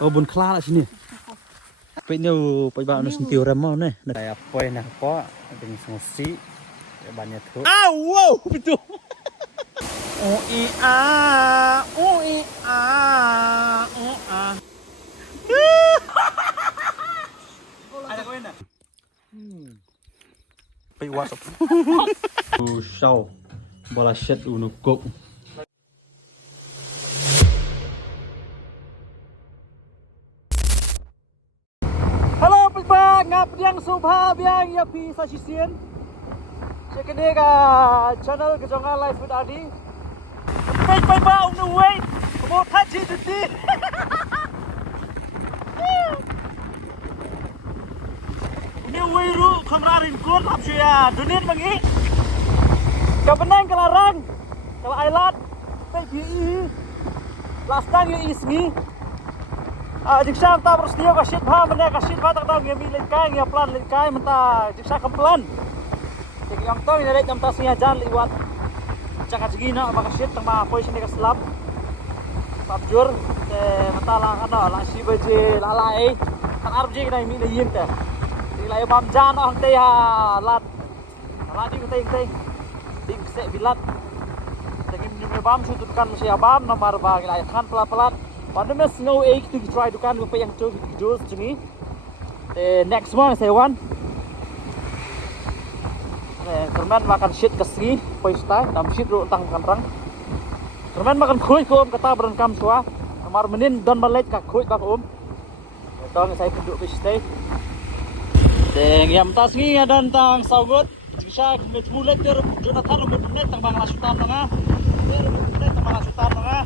Oh bun klar sini. Penyo pagba no sentiu ramo ne. Saya apa nak apa dengan sengsi banyak tu. Ah wow betul. Oh i a. Ada kau nak? Pergi WhatsApp. Show bola shit unukuk. Halo pagba ngap yang subha biang ya pi sa sisien. Sekene ka channel ke jonga live with Adi. Pagba on the way. Mo thaji juti. Ini wiru kamerarin kur apsia dunia mangi. Kabenang kelarang kalau ailat PBI last time you isngi jiksam ta persdio ka shit bha mane ka shit bha tak tahu ngemi lekai ngia plan lekai menta jiksa ka plan jadi yang tahu ini lek namta sia jan liwat caka jigina maka shit tang ma poi sini ka slap papjur menta la kana la si baje la lai kan arb je kita mi le yim ta lai bam jan ong te ha lat la di te te ding se bilat jadi ni bam sututkan si abam nomor ba lai khan pelat pada mes snow egg tu try dukan ko yang tu juice sini next one saya one kerman makan shit kesini pesta dam shit ru tang makan rang kerman makan kuy ko kata berengkam sua nomor menin don balet ka kuy bak dong saya duduk pesta yang tas ni ada tentang saugot bisa mulet ter Jonathan menit tang bang lasutan tengah menit tang bang lasutan tengah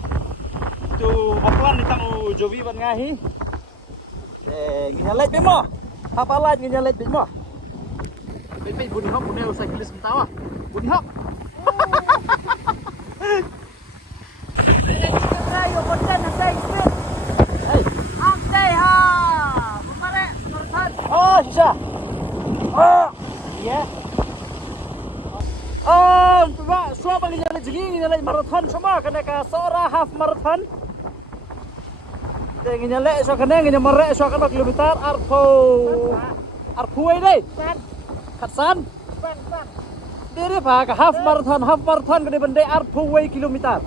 tu bakuan ni tang jovi ban ngahi nyalet bemo apa lagi nyalet bemo pe bunyi hop bunyi usai tulis mentawa bunyi hop yo konten nanti hey amte ha bumare oh sisa oh iya coba suapa nyalet jegi nyalet marathon sama kena ka sora half marathon nyalet so kena nyamare so kana kilometer arpu ai dei Katsan diri pa ka half marathon ke bende arpu ai kilometer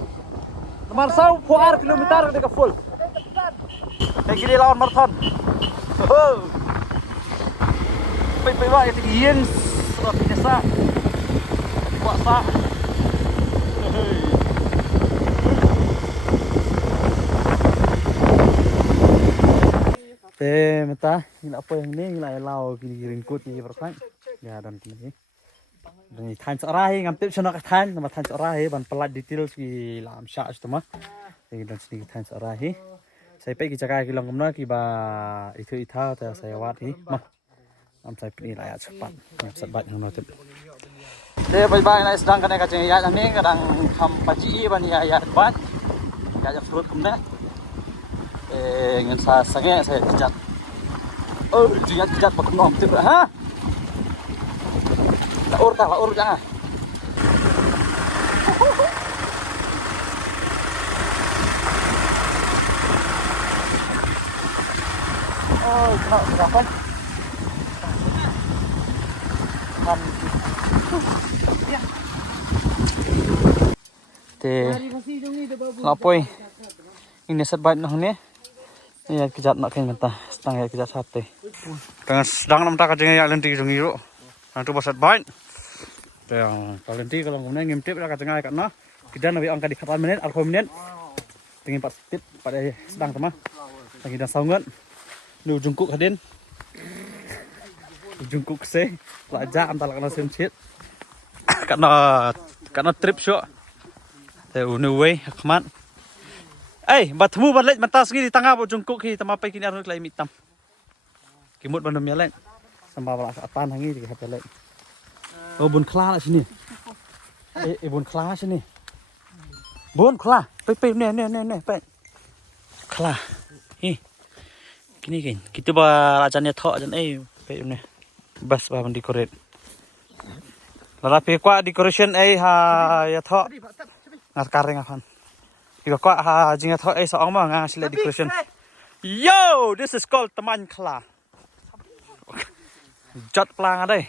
nomor sau puar kilometer ke full gini lawan marathon pe wa itu yen sudah biasa puasa meta ini apa yang ini nilai lau ringkut ni berkan ya dan ini dan than sarahi ngamtip sono ka than nama than sarahi ban pelat detail ki lam sha semua ini dan sini than sarahi saya pergi jaga ki longomna ki ba itu itha ta saya wat hi mah am saya pergi lah ya cepat sebat yang notip bye nah sedang kena kacang ya ni kadang ham paji ban ya ban ya fruit kumna ingin saya jejak jejak pakai nom tu ha laur jangan berapa lapoi ini serbat noh ni ya kejat nak kain mentah setengah kejat sate dengan sedang nam tak kacang ya lenti jungi ro nanti basat bain yang lenti kalau kemudian ngimtip lah kacang kat nah kita nabi angka di 4 menit atau menit tinggi 4 menit pada sedang teman lagi dah saungan nu jungkuk hadin jungkuk se pelajar antara kena semcit karena trip show tu new way khmat batmu balet mentas gi di tengah bo jungkuk ki tamapai kini arut lai mitam kimut bandam yalet sama bala atan hangi di hapelet oh bun kla sini bun kla sini bun kla pe ne pe kla hi kini kan kita ba ajan ya thok ajan pe ne bas ba mandi koret lara pe kwa decoration ha ya thok ngar kareng afan Ika kwa ha jinga thok ai saong ma nga sila decoration Yo, this is called teman kala. Jat pelang đây.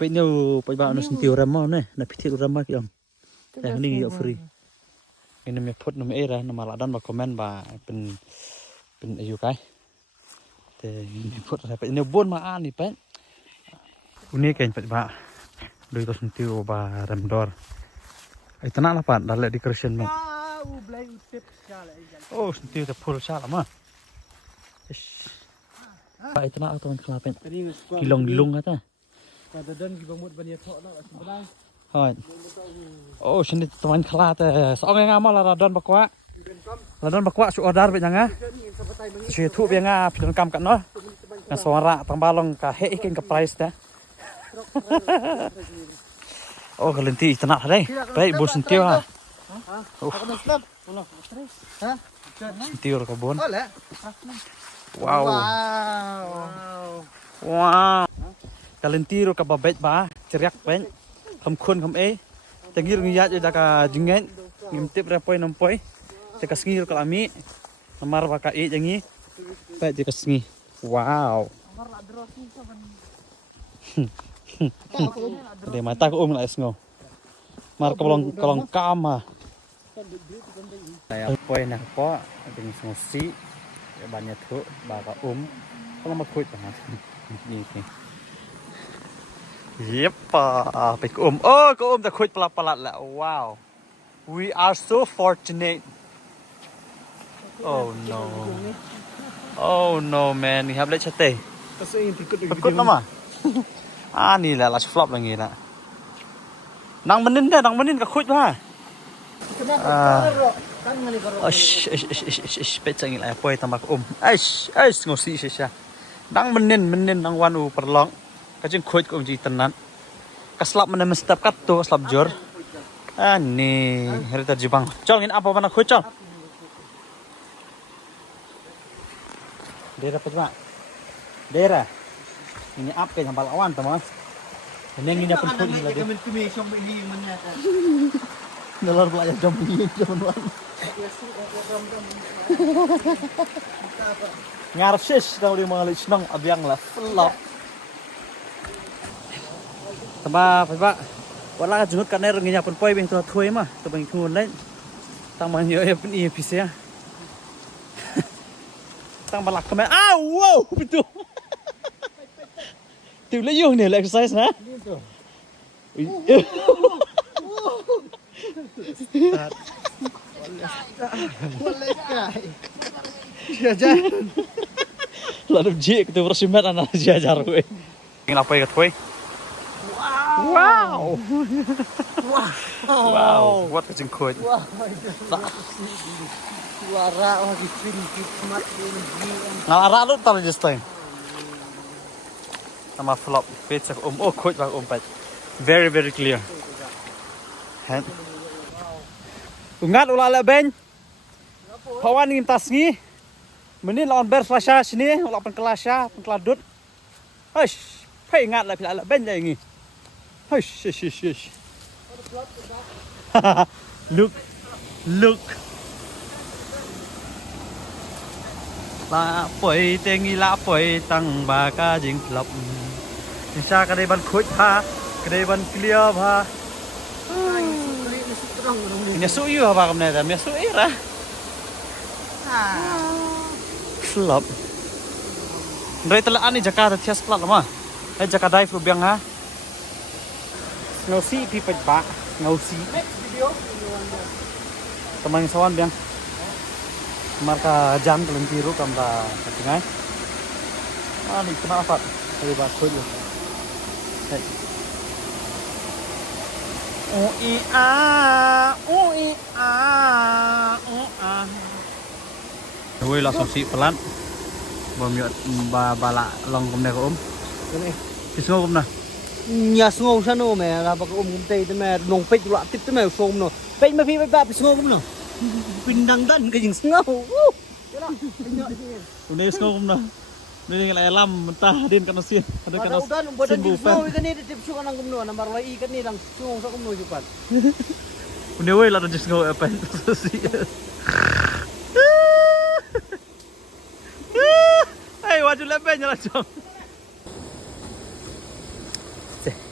Bây giờ bây bạn nó xin tiêu ram mau này, là phi ram mau kìa. Yang ini ya free. Ini me put nom era nama ladan ba comment ba pen ayu kai. Te me put ra pe ne bon ma an ni pe. Uni ken pe ba. Doi to sin tiêu ba ram dor. Ai tanah lah pan dalam di Christian man. Oh, sin tiêu te full sha lama. Ai tanah atau man kelapen. Kilong kata. Hai. Oh, sini teman kelat. Soalnya ngamal radon bakwa. Radon bakwa su order be nyanga. Su thu be nga pidon kam kan no. Nga suara tambalong ka he ikin ka price ta. Oh, kalenti tenak dai. Baik bos sentiu ha. Sentiu ka bon. Wow. Wow. Kalenti ro ka babet ba, ceriak pen. Kham khun kham e. Tagir ngiyat yo ka jingen. Ngimtip ra poi nompoi. Te ka sngi ka ami. Namar ba ka e jangi. Pa te ka sngi. Wow. Để mata ko lại sngo. Mar kolong kama. Saya poi na po ding sngosi. Banyak tu ba ka kalau ma khuit ba. Ni. Yep,ไปกมแต่คุยประหลาดแหละ Wow, we are so fortunate. Oh no man, ni have เล็กชัดเตะกดน้ำอ่ะนี่แหละลัชฟลอปอย่างงี้นะนังมันนินกับคุยป่ะเป็ดจังงี้แหละปล่อยตามากงอสีเชียนังมันนินนังวันอูประลองก็จึงคุยกับจีตันนั้นก็สลับมันมันสตับกัดตัวสลับจอร์นี่เฮริตาจิบังจอลกินapa manaคุยจอลเดร่าเป็นว่าเดร่าini up ke sampai lawan teman ini yang ini pun kuy lagi dalam belajar jam ini teman ngarsis kalau di mengalir senang abiang lah flop Tama pak, wala ka jungot ka na rin nga pun poy bing tuwa ma, tabang kungon lain. Tang man yo pun iya pisya. Tang balak ka man, wow, betul. Tuloy yung nila exercise na. Jajar. Lalu jik tu bersimat anak jajar we. Ngapa ya tuh? Wow. What is included? Nara lu tahu just time. Nama flop pizza kuat bang pat. Very clear. Hand. Ungat ulala ben. Pawan ingin tasngi. Menin lawan ber flasha sini, lawan kelasya, keladut. Hush, pay ingat lah pila ben dah ini. Hush. Look. La poi tengi la poi tang ba ka jing flop. Insya kadai ban kuat ha, kadai ban clear ha. Ini suyu apa kamu nih? Ini suyu lah. Flop. Dari telah ani Jakarta tias plat lama. Jakarta dive rubiang ha. Ngausi pipet ba, ngausi. Teman sawan biang. Marka jam kelem biru kamera tengah. Ni kenapa? Tadi ba kuat. Woi langsung si pelan. Bom yot bala long kom ne ko Ini. Kisno kom na. Nya sngo sano me la ba ko te te me nong pet la tip te me som no. Pet me phi ba sngo kom no. Pindang dan ke jing sngo. Udah sngo kom na. Ini ngelai alam mentah din kan mesin. Ada kan sembuh pan. Sngo kan ni tip su kan kom no nomor lai kan ni dang sngo sa kom no jupat. Udah woi la do sngo apa. baik nyala jom.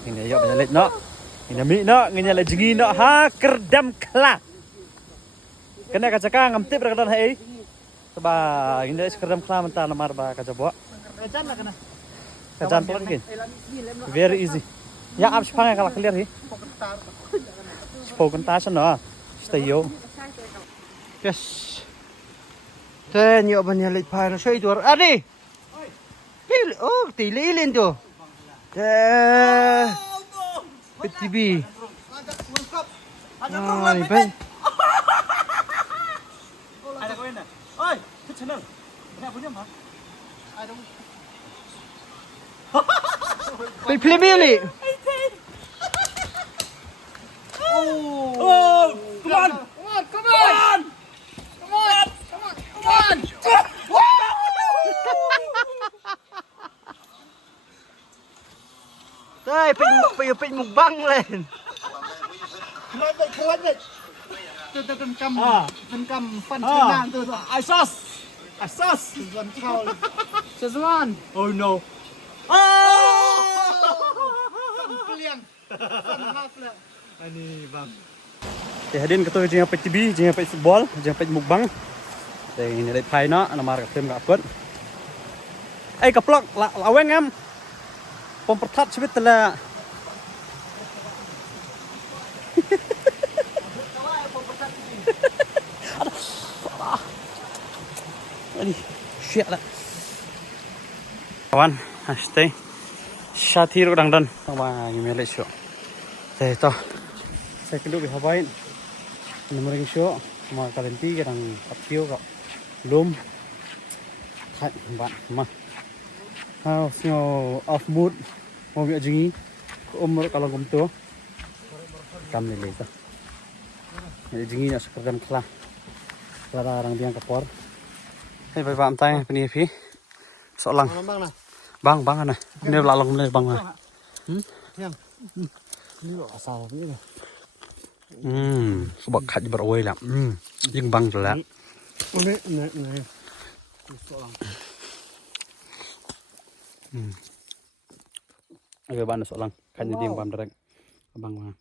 Ini yuk banyak no. Ini mi no nyala jengi no ha kerdam kla. Kena kacaka ngamtip berkadan hai. Sebab ini kerdam kla mentah namar ba kaca bawa. Kacan lah kena. Kacan pelan gin. Very easy. Ya ab sepang kalau clear hi. Spoken tasan no. Stay yo. Yes. Ten yuk banyak lagi payah saya itu. Adi. Oh, tililin tu. PTB. Ah, ni pen. Ada kau mana? Oi, ke channel. Ada punya mah? Pe play bili. Oh, come on. Tay, pe mukbang len. Tu kam fan China tu. I sauce. Tuan kau. Sesuan. Oh no. Keliang. Fan half lah. Ani bang. Hadirin ketua jangan PTB, jangan football, jangan mukbang. Đây này đây phai nó mà gặp thêm gặp quất. Ai gặp lọc là quen em. Pom pertat sebet lah. Aduh, shit lah. Kawan, stay. Shatir udang dan sama email show. Saya toh. Saya kedua habain. Nomering show sama kalian tiga dan kapio kau. Belum. Hai, bạn mà. House off mood. Mau biar jengi. Umur kalau gumtu. Kami leza. Jadi jengi nak sekedar kelah. Kelah orang dia kapor. Hei, bye bye tay penny phi. Solang. Bang ana. Ini lalong ni bang ah. Yang. Ni asal ni. Sebab kat beroi lah. Jeng bang jelah. Ni. Solang. Agak banyak solang. Kan jadi yang bang direct. Abang mah.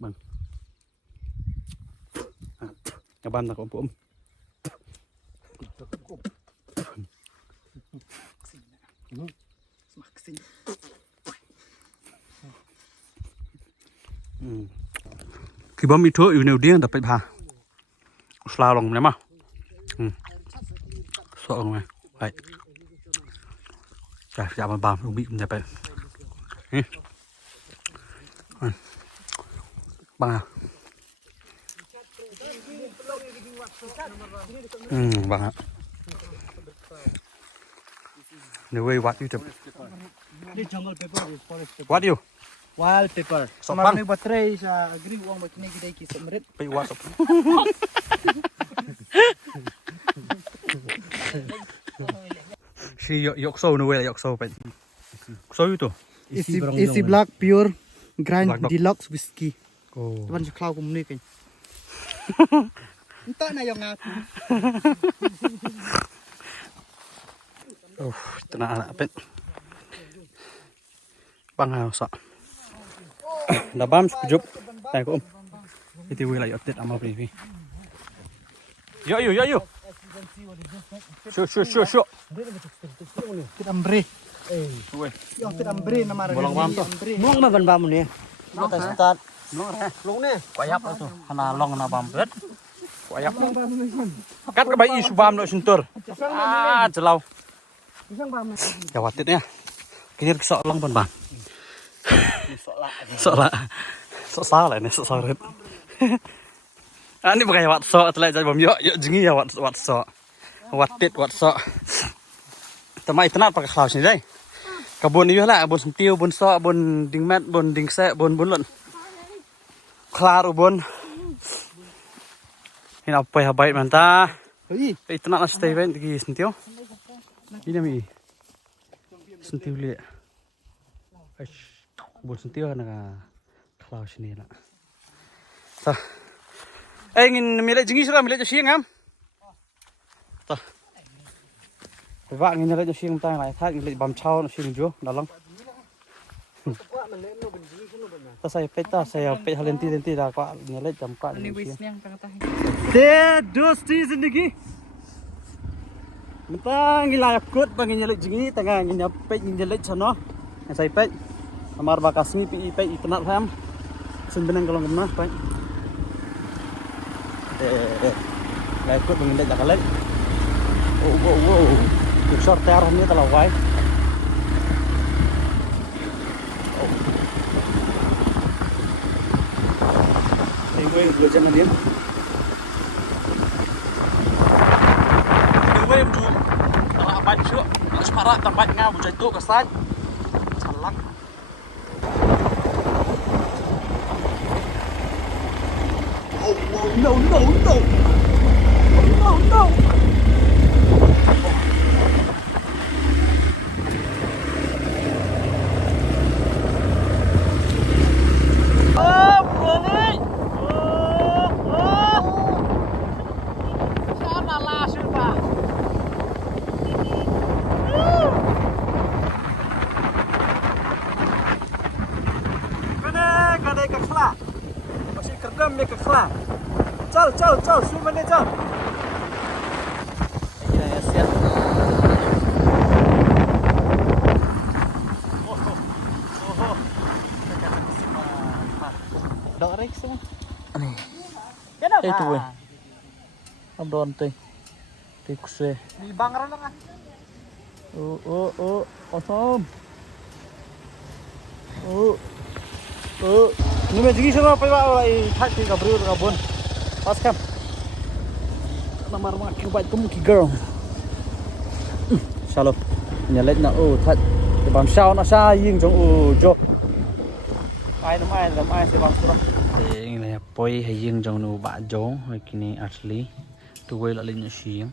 Bang. Abang tak om. Khi bấm ít thôi, nhiều điên đập phải bà, sla lòng này mà, sợ lòng này, vậy, chả chả mà bà không bị nhập vậy, bằng à, bằng à, nếu vậy what YouTube, what you? Wallpaper. Sopang. May baterai sa agree uang bakini kita ki semerit. Pay WhatsApp. Si yok so no way yok so pa. So itu. Easy Black Pure Grind Black Deluxe Whiskey. Oh. Tuan sa cloud kumuni kay. Ito na yung nga. Oh, ito na anak pet. Bang sa. Dabam sekejap. Thank you. Itu wilayah update amal ini. Yo. Syo. Kita ambre. Weh. Yo kita ambre na marga. Bolong pam tu. Nuang na ban bamu ni. Kita start. Long ni. Kuayap tu. Kana long na bam bet. Kuayap. Kat ke bayi subam no sentur. Jelau. Isang bamu. Ya watit ya. Kini sok long ban bang. Sok salah ini sok saret. Ini pakai wat sok telah jadi bom yuk jengi ya wat sok. Watit wat sok. Temai tenat pakai kaos ni deh. Kebun ini lah, kebun sentiu, kebun sok, kebun dingmat, kebun dingsek, kebun lun. Kelar ubun. Ini apa ya baik mantah. Itu nak stay baik di sentiu. Ini mi. Sentiu lihat. Bun sentiu kan Lao sini nak. Tah. Ingin milik jengi sudah milik siang am. Tah. Vợ người lấy cho xiên tay lại thác người bám trao nó xiên chúa đó lắm. Ta sai pet ta sai pet halenti dah kau người lấy jam kau. Ini wis yang tengah tengah. Te dosti sendiri. Mentang gila akut bagi nyelek jengi tengah nginya pet nyelek sana. Yang sai pet. Amar bakasmi pi pet ipenat ham. Senbenang kalau kemana pet. Lai akut bagi nyelek jakalek. Oh. Được short ter hôm nay ta là quay. Thì vừa chân là điểm. Từ em chú là bạch trước, nó sẽ ra tầm bạch ngao một trái tụ cả sai. Chặt lắm. No. Masih kerdam ya keklah. Cal, semua ni cal. Iya ya siap. Oh. Dok rek semua. Ani. Kenapa? Itu weh. Abdon teh. Tikse. Di bangran lah. Awesome. Ini macam semua apa yang tak sih kabur kabun. Pas kam. Namar mak kibat tu muki girl. Shalom. Nyalet na tak. Bang sao na sa ying jong jo. Ai se bang surah. Ini poi hay ying jong nu ba jo. Kini asli. Tu wei la lin siang.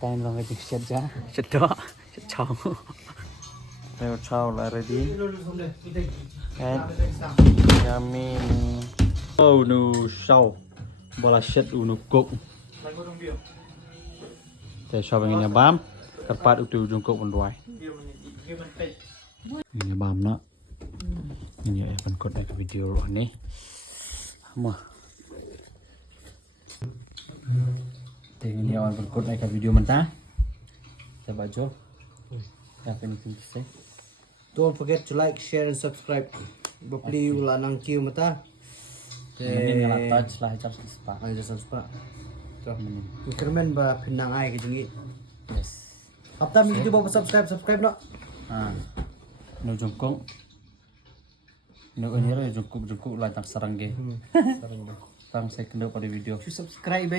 Time lang cái chết ra, chết đó, chết chào. Theo chào là ready. And yummy. Oh no, sau. Bola chết u no cục. Theo sau bên nhà bám, các bạn ưu dùng cục bên ngoài. Nhà bám nó. Ini ya akan kod cái video rồi nih. Mà. Ini awan berikut naik video mentah. Saya baca. Apa yang kita say? Don't forget to like, share and subscribe. Bapli ulah nang kiu mata. Ini ngalat touch lah charge spa. Ayo subscribe. Tuh. Ini. Increment ba pinang ai ke jengi. Yes. Apta mi YouTube ba subscribe no. Ah. No jongkong. No ini jongkok lah tak sarang ge. Sarang saya kena pada video. Subscribe.